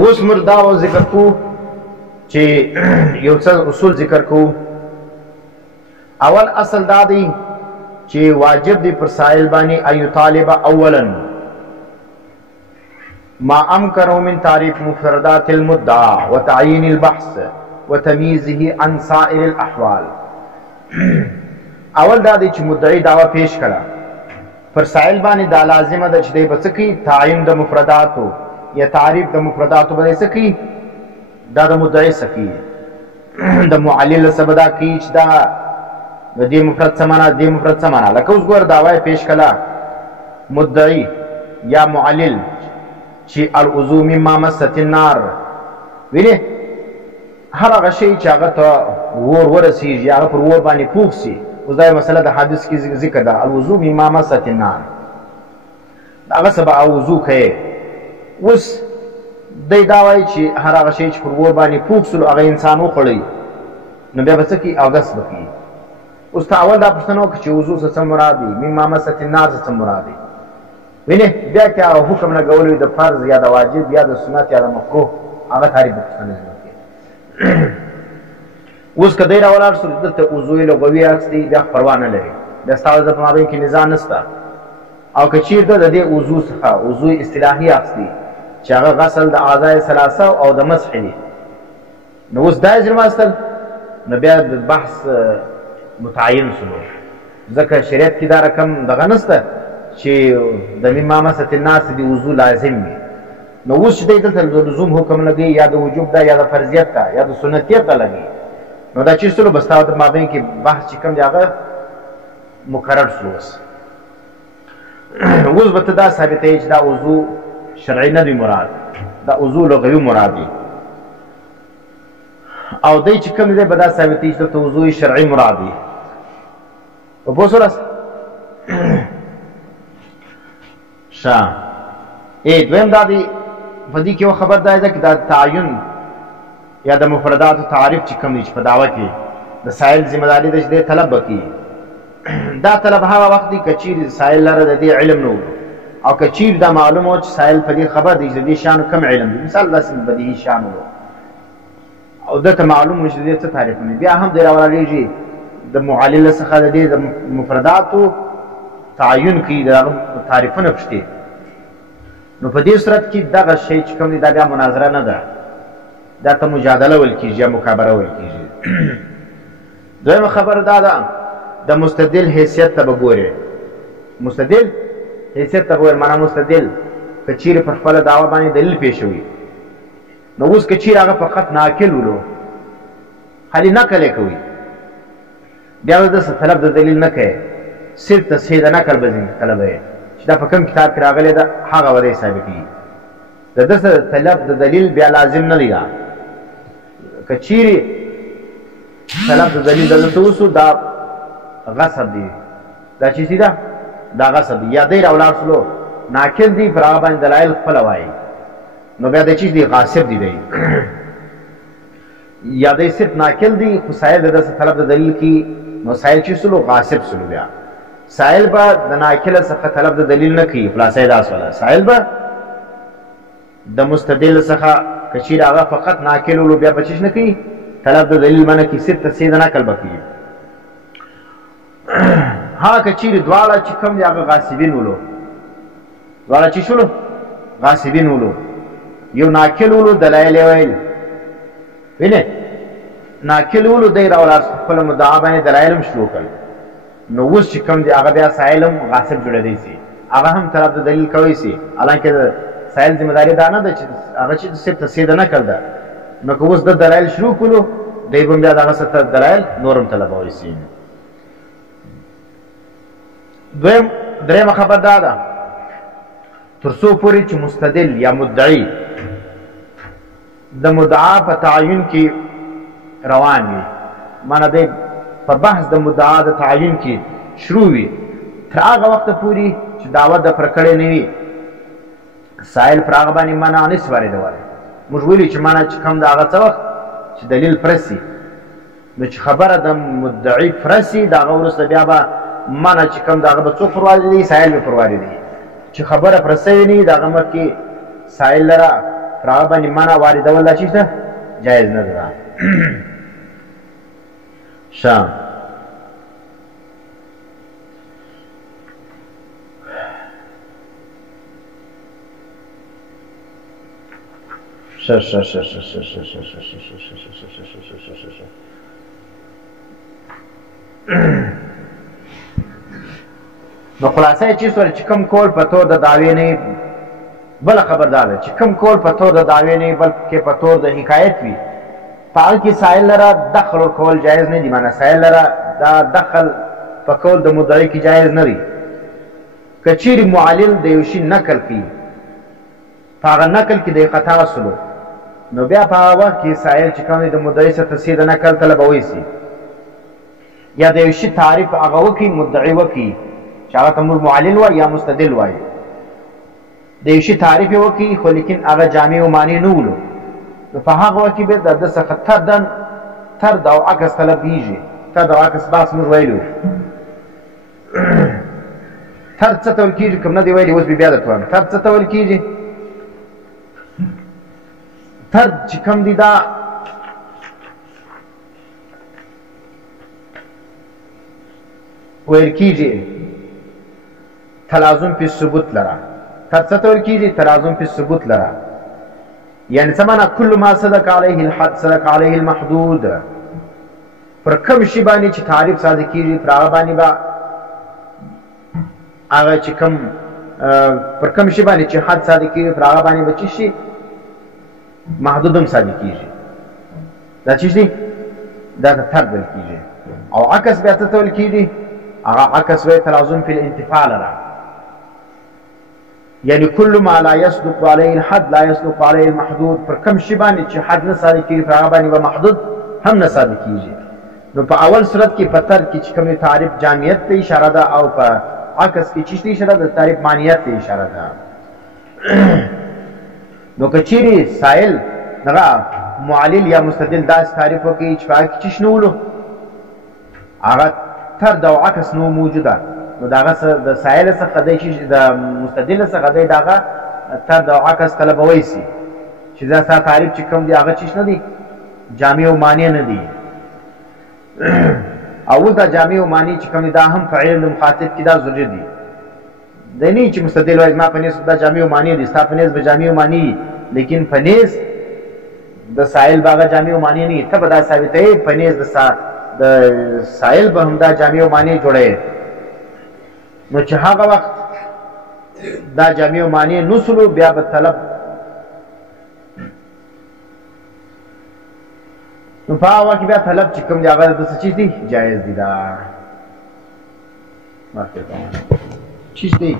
اوس مردا او ذکر کو چې یو څه اصول ذکر کو. اول اصل دا دی چې واجب دی پر سائل باندې ایو طالب اولا ما امكنه من تعريف مفردات المدعى وتعيين البحث وتمييزه عن سائر الاحوال. اول دا دی چې مدعی دعوه پیش کړه پر سائل باندې دا لازمه ده چې دی بسکی تعین د مفرداتو یا تعریف د مفرداتو باندې سکی دا د مدعی سکی د معلل سبدا کی چې دا د دې مفرد سمانا د دې مفرد سمانا. لکه اوس ګور دعوه پیش کړه مدعی یا معلل چې العضو مما مست النار، ویني هر هغه شی چې هغه ته ور ورسیږي هغه پر ور باندې پوښ سي. اوس دا مسله د حدیث کې ذکر ده الوضو مما مست النار، هغه سبا وضو کوي. اوس دی دا وایي چې هر هغه شی چې پر ور باندې پوښ سلو هغه انسان وخوړی نو بیا به څه کوي؟ اودس به کوي. اوس ته اول دا پوښتنه وکړه چې وضو څه مراد دی، مما مست النار څه مراد دی. ویني بیا که هغه حکم لګولی د فرض یا د واجب یا د سنت یا د مکروه هغه تعریف پوښتنه کوي. اوس که دی راولاړ سو دلته وضوء لغوي عکس دی بیا پروا نه لري، بیا ستا د په مابین کې نزاع نشته. او که چېرته د دې وضوء څخه وضوء اصطلاحي عکس دی چې هغه غسل د اعضاء ثلاثه او د مسح دی نو اوس دا اجرماستل نو بیا د بحث متعین سلو، ځکه شریعت کې دا رقم دغه نشته چې د مما مست الناس دی وضوء لازم وي. نو اوس چې دی دلته د لزوم حکم لګي یا د وجوب ده یا د فرضیت ده یا د سنتیت ته لګي نو دا چې سلو بس تا د مابین کې بحث چې کوم دی هغه مقرر سلو. اوس به ته دا ثابتوي چې دا وضوء شرعي نه دی مراد، دا وضوء لغوي مراد دی. او دی چې کوم دی به دا ثابتوي چې دلته وضوء شرعي مراد دی. په پوه سولاست؟ دویم دا دی په دې کې یو خبر دا ده چې دا تعین یا د مفرداتو تعریف چې کوم دی چې په دعوه کې د سائل ذمہ داري ده چې دی طلب وکړي. دا طلب هغه وخت دی که چیرې سائل لره د دې علم نه او که چیرې دا معلومه وه چې سائل په دې خبر دی چې د دې شیانو کم علم دی، مثال داسې بدیهي شیان وو او ده ته معلوم وه چې د دې څه تعریفونه بیا هم دی راولاړېږي د معلل څخه د دې د مفرداتو تعین کوي د هغه تعریفونه پشتې. نو په دې صورت کې دغه شی چې کوم دی دا بیا مناظره نه ده، دا ته مجادله ویل کېږي یا مکابره ویل کېږي. دویمه خبره دا ده د مستدل حیثیت ته به ګورې. مستدل حیثیت ته ګورې معنا مستدل که چیرې پر خپله دعوه باندې دلیل پېښوي نو اوس که چیرې هغه فقط ناقل ولو خالي نقل یې کوي بیا به داسې طلب د دلیل نه کوي، صرف تصحیح د نقل به ځینې طلبوي چې دا په کوم کتاب کې راغلی ده هغه به دی ثابتېږي. د ده سره طلب د دلیل بیا لازم نه دی. دا که چیرې طلب د دلیل د ده څه وسو دا غصب دی، دا چې سي ده دا غصب دی. یا دی راولاړ سلو ناقل دی پر هغه باندې دلایل خپله وایي نو بیا دی چې دی غاصب دی دی. یا دی صرف ناقل دی خو سائل د ده څه طلب د دلیل کی نو سائل چې سلو غاصب سلو. بیا سائل به د ناقل څخه طلب د دلیل نه کوي خلاصه دا سواله، سائل به د مستدل څخه که چیرې هغه فقط ناقل ولو بیا به چیش نه کوي طلب د دلیل منه کوي، صرف تصحیح د نقل به کوي. ها که چیرې دواړه چې کوم دی هغه غاصبین ولو، دواړه چې شولو غاصبین ولو، یو ناقل ولو دلایل یې ویل وینې ناقل ولو دی راولاړ خپله مدعا باندې دلایل هم شروع کړل نو اوس چې کوم دی هغه بیا سائل هم غاصب جوړېدی سي، هغه هم طلب د دلیل کوی سي. حالانکې د سائل ذمہ داري دا نه ده چې هغه چې صرف تصحیح د نقل ده نو که اوس د دلایل شروع کړو دی به بیا د هغه څخه دلایل نور هم طلبوی سي. دریمه خبر دا ده تر څو پورې چې مستدل یا مدعي د مدعا په تعین کې روان وي، معنی دی په بحث د مدعا د تعین کې شروع وي تر هغه وخته پورې چې دعوه د پر کړې نه وي سائل پر هغه باندې منع نشي واردولی. موږ ویلي چې منع چې کوم د هغه څه وخت چې دلیل پرسي نو چې خبره د مدعي پرسي د هغه وروسته بیا به منع چې کوم د هغه به څوک پر واردوي؟ سائل به پر واردوي. چې خبره پرسوي نه وي د هغه مخکې سائل لره پر هغه باندې منع واردول دا چیز ده جایز نه ده. ښه نو خلاصه یې چیز چې کوم کول په طور د دعوې نه بله خبردار ده چې کوم کول په طور د دعوې نه بلکې په طور د حکایت وي په هغه کې سائل لره دخل ورکول جایز نه دي. معنی سائل لره دا دخل په کول د مدعي کې جایز نه دی. که چیرې معلل د یو شي نقل کوي په هغه نقل کې د خطا سلو نو بیا په هغه وخت کې سائل چې کوم دی د مدعي څخه تصحیح د نقل طلبوي سي یا د یو شي تعریف هغه وکړي مدعي وکړي چې هغه ته موږ معلل وایو یا مستدل وایو. د یو شي تعریف یې وکړي خو لیکن هغه جامع و معنی نه ولو نو په هغه وخت کې بیا د ده څخه طرد او عکس طلبېږي. طرد او عکس بحث موږ ویلو. طرد څه ته ویل کېږي کوم نه دی ویلي اوس بیا درته وایم. طرد څه ته ویل کېږي؟ طرد چې کوم دی دا ویل کېږي تلازم په ثبوت لره. طرد څه ته ویل کېږي؟ تلازم په ثبوت لره. یعنی څه معنا کل ما صدق علیه الحد صدق علیه المحدود. پر کوم شي باندې چې تعریف صادق کېږي پر هغه باندې به هغه چې کوم پر کوم شي باندې چې حد صادق کېږي پر هغه باندې به څه شي محدود هم صادق کېږي. دا څه شي دا ته طرد ویل کېږي. او عکس بیا څه ته ویل کېږي؟ هغه عکس وایي تلازم فی الانتفاع لره. یعنی کل ما لا يصدق علیه الحد لا يصدق علیه المحدود. پر کوم شي باندې چې حد نه صادق کېږي پر هغه باندې به محدود هم نه صادق کېږي. نو په اول صورت کې په طرد کې چې کوم تعریف جامعیت ته اشاره ده او په عکس کې چې اشاره ده تعریف معنیت ته اشاره ده. نو که چیرې سائل دغه معلل یا مستدل داسې تعریف وکړي چې په هغه کې څه نه ولو هغه طرد او عکس نو موجوده نو د هغه د سائل څخه دی چې د مستدل څخه دی د هغه طرد او عکس طلبوی سي چې دا ستا تعریف چې کوم دی هغه څه نه دی جامع و معنی نه دی. او دا جامع و معنی چې کوم دی دا هم په علم مخاطب کې دا ضروري دی. د نه چې مستدل وایي ما په نسبت دا جامع و معنی دی ستا په نسبت جامع و معنی لیکن په نسبت د سائل باغه جامع و معنی نه ته به دا ثابتوي په نسبت د سائل به هم دا جامع و معنی جوړوي. نو چې هغه وخت دا جامع و معنی نسلو بیا به طلب نو په هغه کې بیا طلب چې کوم دی هغه د څه چیز دی جایز دی. دا مخکې چیز دی